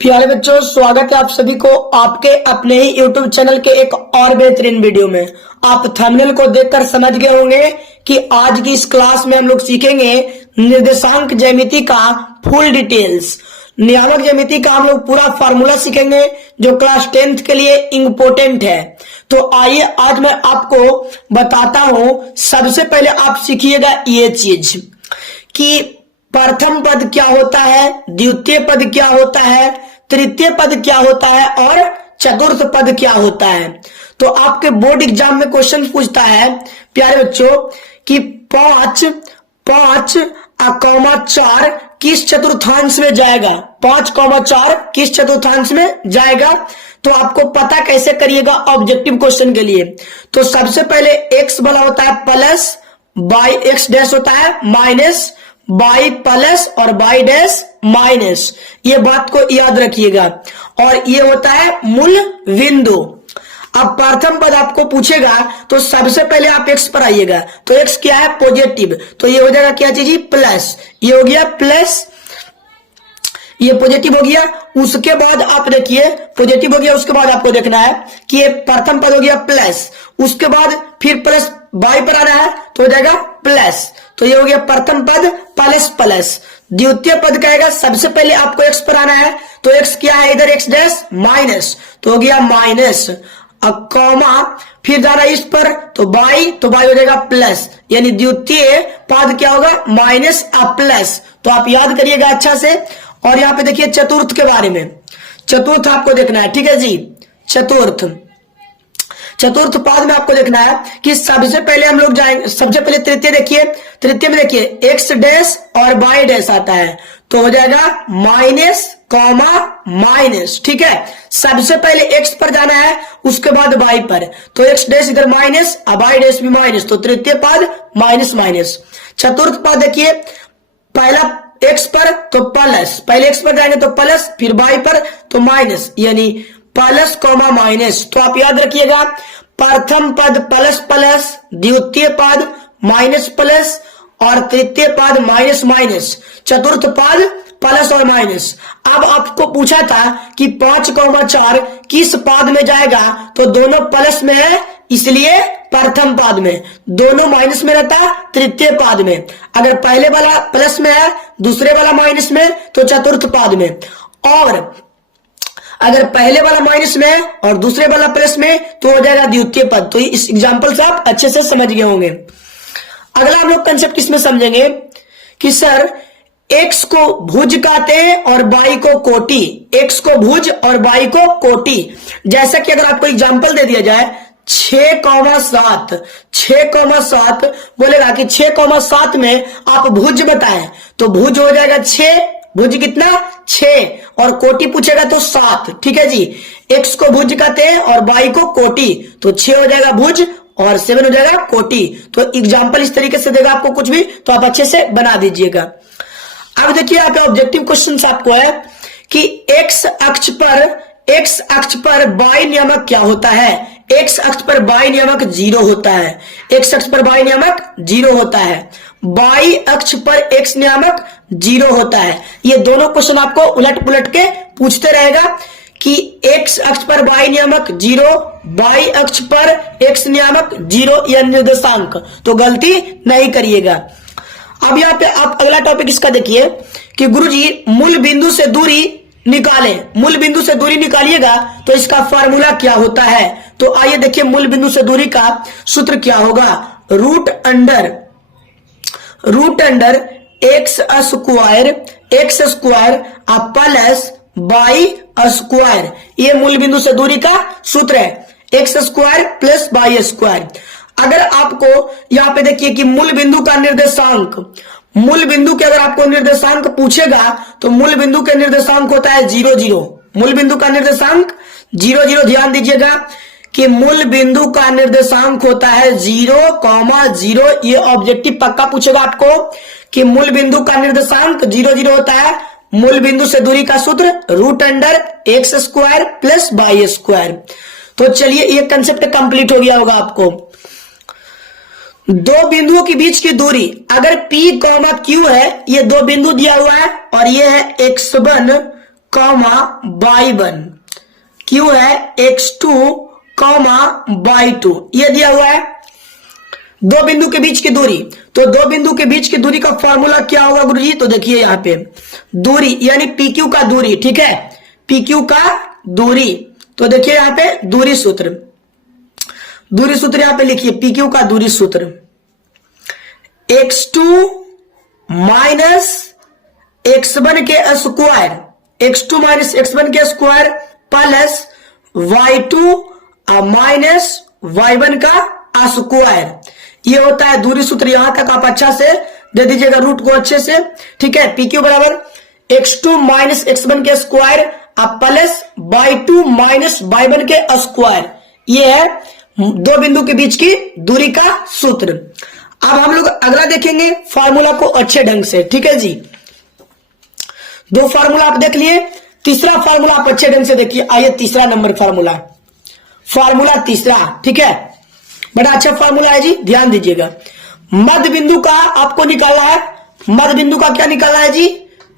प्यारे बच्चों, स्वागत है आप सभी को आपके अपने ही YouTube चैनल के एक और बेहतरीन वीडियो में। आप थंबनेल को देखकर समझ गए होंगे कि आज की इस क्लास में हम लोग सीखेंगे निर्देशांक ज्यामिति का फुल डिटेल्स। नियामक ज्यामिति का हम लोग पूरा फार्मूला सीखेंगे जो क्लास 10th के लिए इम्पोर्टेंट है। तो आइए आज मैं आपको बताता हूं। सबसे पहले आप सीखिएगा ये चीज कि प्रथम पद क्या होता है, द्वितीय पद क्या होता है, तृतीय पद क्या होता है और चतुर्थ पद क्या होता है। तो आपके बोर्ड एग्जाम में क्वेश्चन पूछता है प्यारे बच्चों कि 5,4 किस चतुर्थांश में जाएगा। 5,4 किस चतुर्थांश में जाएगा। तो आपको पता कैसे करिएगा ऑब्जेक्टिव क्वेश्चन के लिए। तो सबसे पहले x वाला होता है प्लस, बाई x डैश होता है माइनस, बाई प्लस और बाई डैश माइनस। ये बात को याद रखिएगा। और ये होता है मूल बिंदु। अब प्रथम पद आपको पूछेगा तो सबसे पहले आप x पर आइएगा। तो x क्या है, पॉजिटिव। तो ये हो जाएगा क्या चीज, प्लस। ये हो गया प्लस, ये पॉजिटिव हो गया। उसके बाद आप देखिए पॉजिटिव हो गया, उसके बाद आपको देखना है कि ये प्रथम पद हो गया प्लस, उसके बाद फिर प्लस बाई पर आना है तो हो जाएगा प्लस। तो ये हो गया प्रथम पद प्लस प्लस। द्वितीय पद का आएगा, सबसे पहले आपको x पर आना है। तो x क्या है इधर, x डैश माइनस, तो हो गया माइनस। अब कॉमा फिर जाना इस पर तो बाई हो जाएगा प्लस। यानी द्वितीय पद क्या होगा, माइनस और प्लस। तो आप याद करिएगा अच्छा से। और यहाँ पे देखिए चतुर्थ के बारे में, चतुर्थ आपको देखना है, ठीक है जी। चतुर्थ पद में आपको देखना है कि सबसे पहले हम लोग जाएंगे, सबसे पहले तृतीय देखिए। तृतीय में देखिए x डैश और बाई डैश आता है तो हो जाएगा माइनस कॉमा माइनस, ठीक है। सबसे पहले x पर जाना है, उसके बाद बाई पर। तो x डैश इधर माइनस और बाई डैश भी माइनस, तो तृतीय पद माइनस माइनस। चतुर्थ पद देखिए, पहला x पर तो प्लस, पहले x पर जाएंगे तो प्लस, फिर बाई पर तो माइनस, यानी प्लस कॉमा माइनस। तो आप याद रखिएगा प्रथम पद प्लस प्लस, द्वितीय पद माइनस प्लस और तृतीय पद माइनस माइनस, चतुर्थ पद प्लस और माइनस। अब आपको पूछा था कि 5,4 किस पद में जाएगा। तो दोनों प्लस में है इसलिए प्रथम पद में, दोनों माइनस में रहता तृतीय पद में। अगर पहले वाला प्लस में है, दूसरे वाला माइनस में, तो चतुर्थ पद में। और अगर पहले वाला माइनस में है और दूसरे वाला प्लस में तो हो जाएगा द्वितीय पद। तो इस एग्जांपल से आप अच्छे से समझ गए होंगे। अगला हम लोग कंसेप्ट किसमें समझेंगे कि सर x को भुज कहते हैं और y को कोटि। x को भुज और y को कोटि। जैसा कि अगर आपको एग्जांपल दे दिया जाए 6,7 बोलेगा कि 6,7 में आप भुज बताएं, तो भुज हो जाएगा 6, भुज कितना 6, और कोटि पूछेगा तो 7, ठीक है जी। x को भुज कहते हैं और y को कोटि, तो 6 हो जाएगा भुज और 7 हो जाएगा कोटि। तो एग्जांपल इस तरीके से देगा आपको कुछ भी, तो आप अच्छे से बना दीजिएगा। अब देखिए यहाँ पे ऑब्जेक्टिव क्वेश्चन आपको है कि x अक्ष पर बाई नियामक क्या होता है। x अक्ष पर बाई नियामक 0 होता है, x अक्ष पर बाई नियामक 0 होता है, बाई अक्ष पर x नियामक 0 होता है। ये दोनों क्वेश्चन आपको उलट पुलट के पूछते रहेगा कि x अक्ष पर y नियामक 0, y अक्ष पर x नियामक 0 या निर्देशांक। तो गलती नहीं करिएगा। अब यहाँ पे आप अगला टॉपिक इसका देखिए कि गुरुजी मूल बिंदु से दूरी निकालें। मूल बिंदु से दूरी निकालिएगा तो इसका फार्मूला क्या होता है। तो आइए देखिए मूल बिंदु से दूरी का सूत्र क्या होगा। Root under x square plus y square, ये मूल बिंदु से दूरी का सूत्र है। X square plus y square. अगर आपको यहाँ पे देखिए कि मूल बिंदु का निर्देशांक, मूल बिंदु के अगर आपको निर्देशांक पूछेगा तो मूल बिंदु के निर्देशांक होता है 0 0। मूल बिंदु का निर्देशांक 0 0, ध्यान दीजिएगा कि मूल बिंदु का निर्देशांक होता है 0,0। ये ऑब्जेक्टिव पक्का पूछेगा आपको कि मूल बिंदु का निर्देशांक 0 0 होता है। मूल बिंदु से दूरी का सूत्र root under x square plus y square. तो चलिए ये कंसेप्ट कंप्लीट हो गया होगा आपको। दो बिंदुओं के बीच की दूरी अगर P, Q है, ये दो बिंदु दिया हुआ है और ये है x1 कॉमा बाई 1, क्यू है x2 कॉमा बाई 2, ये दिया हुआ है दो बिंदु के बीच की दूरी। तो दो बिंदु के बीच की दूरी का फॉर्मूला क्या होगा गुरुजी? तो देखिए यहां पे दूरी यानी PQ का दूरी, ठीक है, PQ का दूरी। तो देखिए यहां पे दूरी सूत्र यहां पे लिखिए, PQ का दूरी सूत्र x2 माइनस x1 के स्क्वायर, x2 माइनस x1 के square plus y2 minus y1 का स्क्वायर, ये होता है दूरी सूत्र। यहां तक आप अच्छा से दे दीजिएगा रूट को अच्छे से, ठीक है। PQ बराबर x2 माइनस x1 के square plus y2 minus y1 के स्क्वायर, ये है दो बिंदु के बीच की दूरी का सूत्र। अब हम लोग अगला देखेंगे फार्मूला को अच्छे ढंग से, ठीक है जी। दो फार्मूला आप देख लिए, तीसरा फार्मूला आप अच्छे ढंग से देखिए। आइए तीसरा नंबर फार्मूला तीसरा, ठीक है, बड़ा अच्छा फार्मूला है जी, ध्यान दीजिएगा। मध्य बिंदु का आपको निकालना है, मध्य बिंदु का क्या निकालना है जी?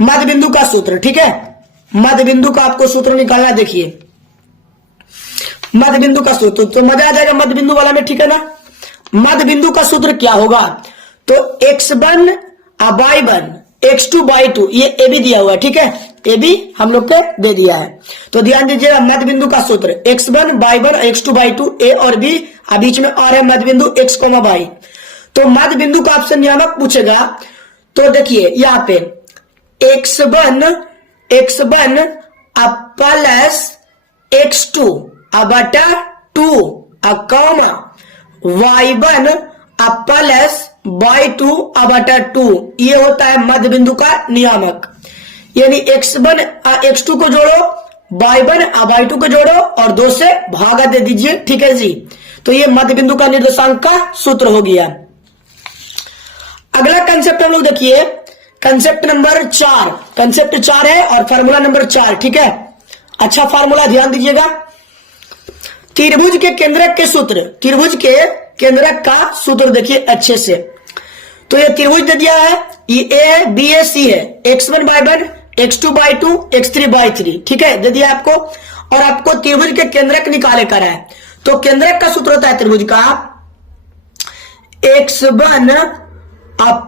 मध्य बिंदु का सूत्र, ठीक है, मध्य बिंदु का आपको सूत्र निकालना है। देखिए मध्य बिंदु का सूत्र तो मजा आ जाएगा मध्य बिंदु वाला में, ठीक है ना। मध्य बिंदु का सूत्र क्या होगा? तो x1 बाई 1 x2 बाई 2, ये ए बी दिया हुआ है, ठीक है, ए बी हम लोग के दे दिया है। तो ध्यान दीजिएगा मध्य बिंदु का सूत्र x1 बाई 1 x2 बाई 2, ए और बी, बीच में और है मध्य बिंदु x, बाई। तो मध्य बिंदु का आपसे नियामक पूछेगा, तो देखिए यहां पे x1 प्लस x2 बटा 2 कॉमा y1 प्लस y2 बटा 2, ये होता है मध्य बिंदु का नियामक। यानी x1 x2 को जोड़ो, y1 y2 को जोड़ो और 2 से भागा दे दीजिए, ठीक है जी। तो ये मध्य बिंदु का निर्देशांक का सूत्र हो गया। अगला कंसेप्ट हम लोग देखिए, कंसेप्ट नंबर 4, कंसेप्ट 4 है और फार्मूला नंबर 4, ठीक है, अच्छा फार्मूला, ध्यान दीजिएगा। त्रिभुज के केंद्रक के सूत्र, त्रिभुज के केंद्रक का सूत्र देखिए अच्छे से। तो ये त्रिभुज दे दिया है, ये ए बी ए सी है, x1 by 1 x2 by 2 x3 by 3, ठीक है, दे दिया आपको। और आपको त्रिभुज के केंद्रक निकाले कर है, तो केंद्रक का सूत्र होता है त्रिभुज का x1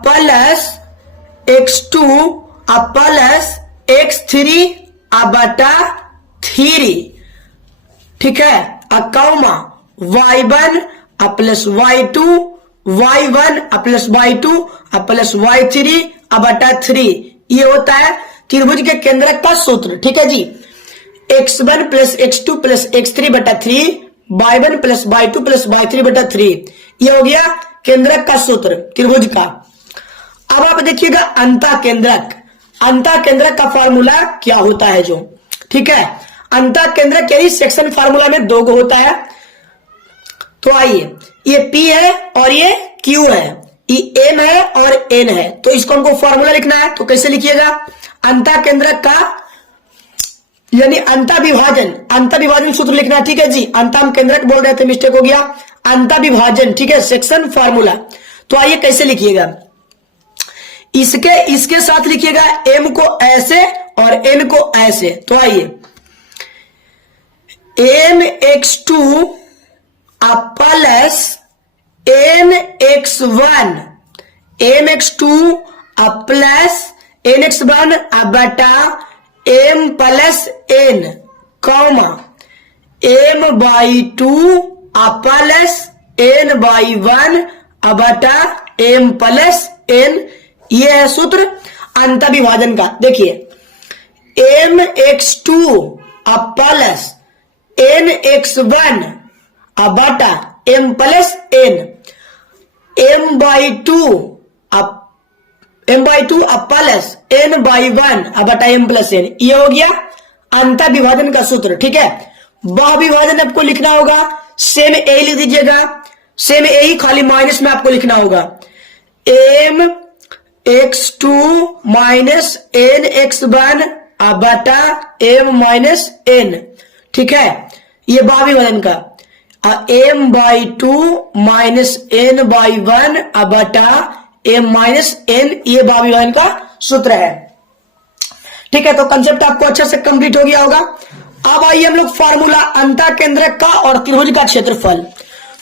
plus x2 plus x3 बटा 3, ठीक है, comma y1 plus y2 y1 plus y2 plus y3 बटा 3, ये होता है त्रिभुज के केंद्रक का सूत्र, ठीक है जी। x1 plus x2 plus x3 बटा 3, y1 plus y2 plus y3 बटा 3, ये हो गया केंद्रक का सूत्र त्रिभुज का। अब आप देखिएगा अंतःकेंद्रक, अंतःकेंद्रक का फॉर्मूला क्या होता है जो, ठीक है, अंतःकेंद्रक यानी सेक्शन फार्मूला में 2 गो होता है। तो आइए, ये P है और ये Q है, ये M है और N है, तो इसको हमको फॉर्मूला लिखना है। तो कैसे लिखिएगा? अंतःकेंद्रक का यानी अंतःविभाजन सूत्र लिखना है, ठीक है जी। अंतः केंद्रक बोल रहे थे, मिस्टेक हो गया, अंतःविभाजन, ठीक है, सेक्शन फार्मूला। तो आइए कैसे लिखिएगा, इसके साथ लिखिएगा M को ऐसे और N को ऐसे। तो आइए mx2 plus nx1, mx2 plus nx1 बटा m plus n, comma m by 2 plus n by 1 बटा m प्लस n, ये है सूत्र अंतःविभाजन का। देखिए mx2 प्लस nx1 बटा m plus n, m by 2 plus n by 1 बटा m प्लस n, ये हो गया अंतःविभाजन का सूत्र, ठीक है। बाह्य विभाजन आपको लिखना होगा, सेम ए लिख दीजिएगा, सेम ए ही, खाली माइनस में आपको लिखना होगा m x2 minus n x1 बटा m माइनस n, ठीक है, ये बाह्य विभाजन का। m by 2 minus n by 1 बटा m माइनस n, ये बाह्य विभाजन का सूत्र है। ठीक है, तो कंसेप्ट आपको अच्छे से कंप्लीट हो गया होगा। अब आइए हम लोग फार्मूला अंतःकेंद्रक का और त्रिभुज का क्षेत्रफल।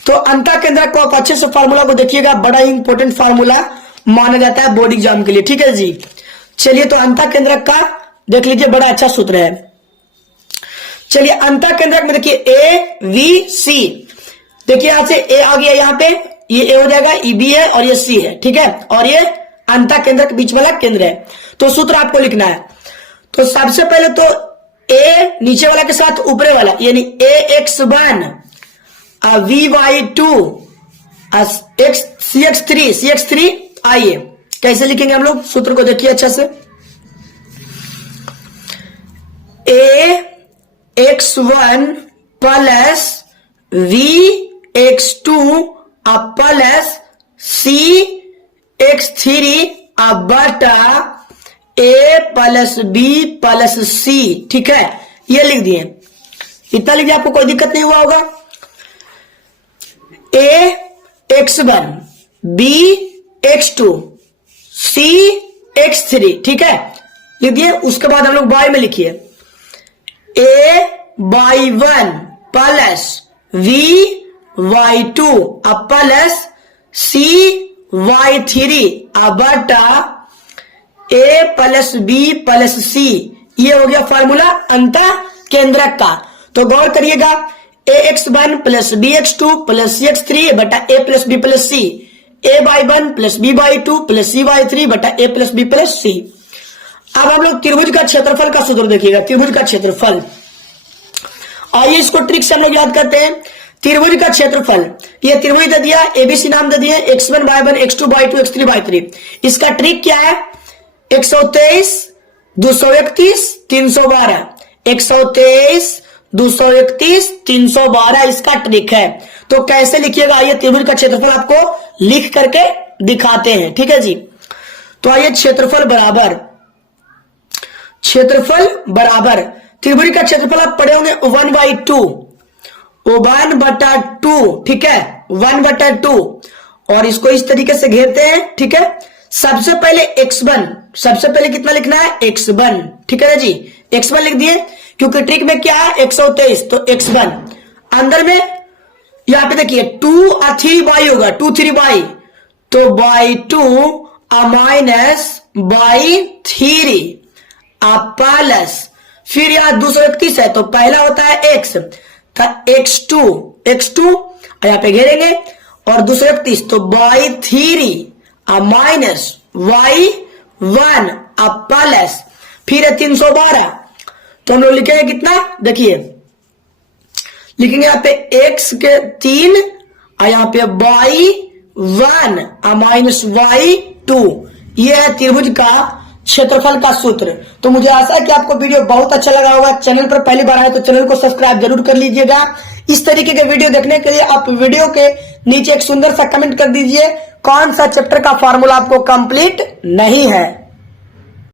तो अंतःकेंद्रक को आप अच्छे से फार्मूला को देखिएगा, बड़ा ही इंपॉर्टेंट फार्मूला माना जाता है बोर्ड एग्जाम के लिए। ठीक है जी, चलिए तो अंतःकेंद्रक का देख लीजिए, बड़ा अच्छा सूत्र है। चलिए अंतःकेंद्रक में देखिए ए वी सी, देखिए यहां से ए आ गया, यहाँ पे ये ए हो जाएगा, ई बी है और ये सी है। ठीक है, और ये अंतःकेंद्रक बीच वाला केंद्र है। तो सूत्र आपको लिखना है। तो सबसे पहले तो ए नीचे वाला के साथ ऊपरे वाला, यानी ax1 vy2 cx3 आइए कैसे लिखेंगे हम लोग, सूत्र को देखिए अच्छा से। ax1 plus vx2 plus cx3 बटा a प्लस बी प्लस सी। ठीक है, ये लिख दिए, इतना लिख दिया, आपको कोई दिक्कत नहीं हुआ होगा। ax1 bx2 cx3, ठीक है, लिख दिए। उसके बाद हम लोग y में लिखिए ay1 plus vy2 plus cy3 बटा a प्लस बी प्लस सी। ये हो गया फार्मूला अंतःकेंद्रक का। तो गौर करिएगा, ax1 plus bx2 plus cx3 बटा a plus b plus c, a/1 plus b/2 plus c/3 बटा a plus b plus c. अब हम लोग त्रिभुज का क्षेत्रफल का सूत्र देखिएगा, त्रिभुज का क्षेत्रफल। आइए इसको ट्रिक से हम लोग याद करते हैं। त्रिभुज का क्षेत्रफल, ये त्रिभुज दे दिया, एबीसी नाम दे दिए, x1 y1 x2 y2 x3 y3। इसका ट्रिक क्या है, 123 231 312, 123 231 312 इसका ट्रिक है। तो कैसे लिखिएगा, आइए त्रिभुज का क्षेत्रफल आपको लिख करके दिखाते हैं। ठीक है जी, तो आइए क्षेत्रफल बराबर त्रिभुज का क्षेत्रफल आप पढ़े होंगे 1/2, 1/2। ठीक है, 1/2, और इसको इस तरीके से घेरते हैं। ठीक है, सबसे पहले x1, सबसे पहले कितना लिखना है, x1। ठीक है ना जी, x1 लिख दिए, क्योंकि ट्रिक में क्या है 123, तो x1 अंदर में यहां पे देखिए 2 और 3y होगा, 2 3y, तो y2 माइनस y3 प्लस, फिर यहां 231 है तो पहला होता है x, x2 यहां पे घेरेंगे, और 231 तो y3 माइनस y1 प्लस, फिर है 312। तो हम लोग लिखेंगे कितना, देखिए लिखेंगे यहां पे x के 3 और यहां पे y1 माइनस y2। ये है त्रिभुज का क्षेत्रफल का सूत्र। तो मुझे आशा है कि आपको वीडियो बहुत अच्छा लगा होगा। चैनल पर पहली बार आए तो चैनल को सब्सक्राइब जरूर कर लीजिएगा। इस तरीके के वीडियो देखने के लिए आप वीडियो के नीचे एक सुंदर सा कमेंट कर दीजिए, कौन सा चैप्टर का फॉर्मूला आपको कंप्लीट नहीं है।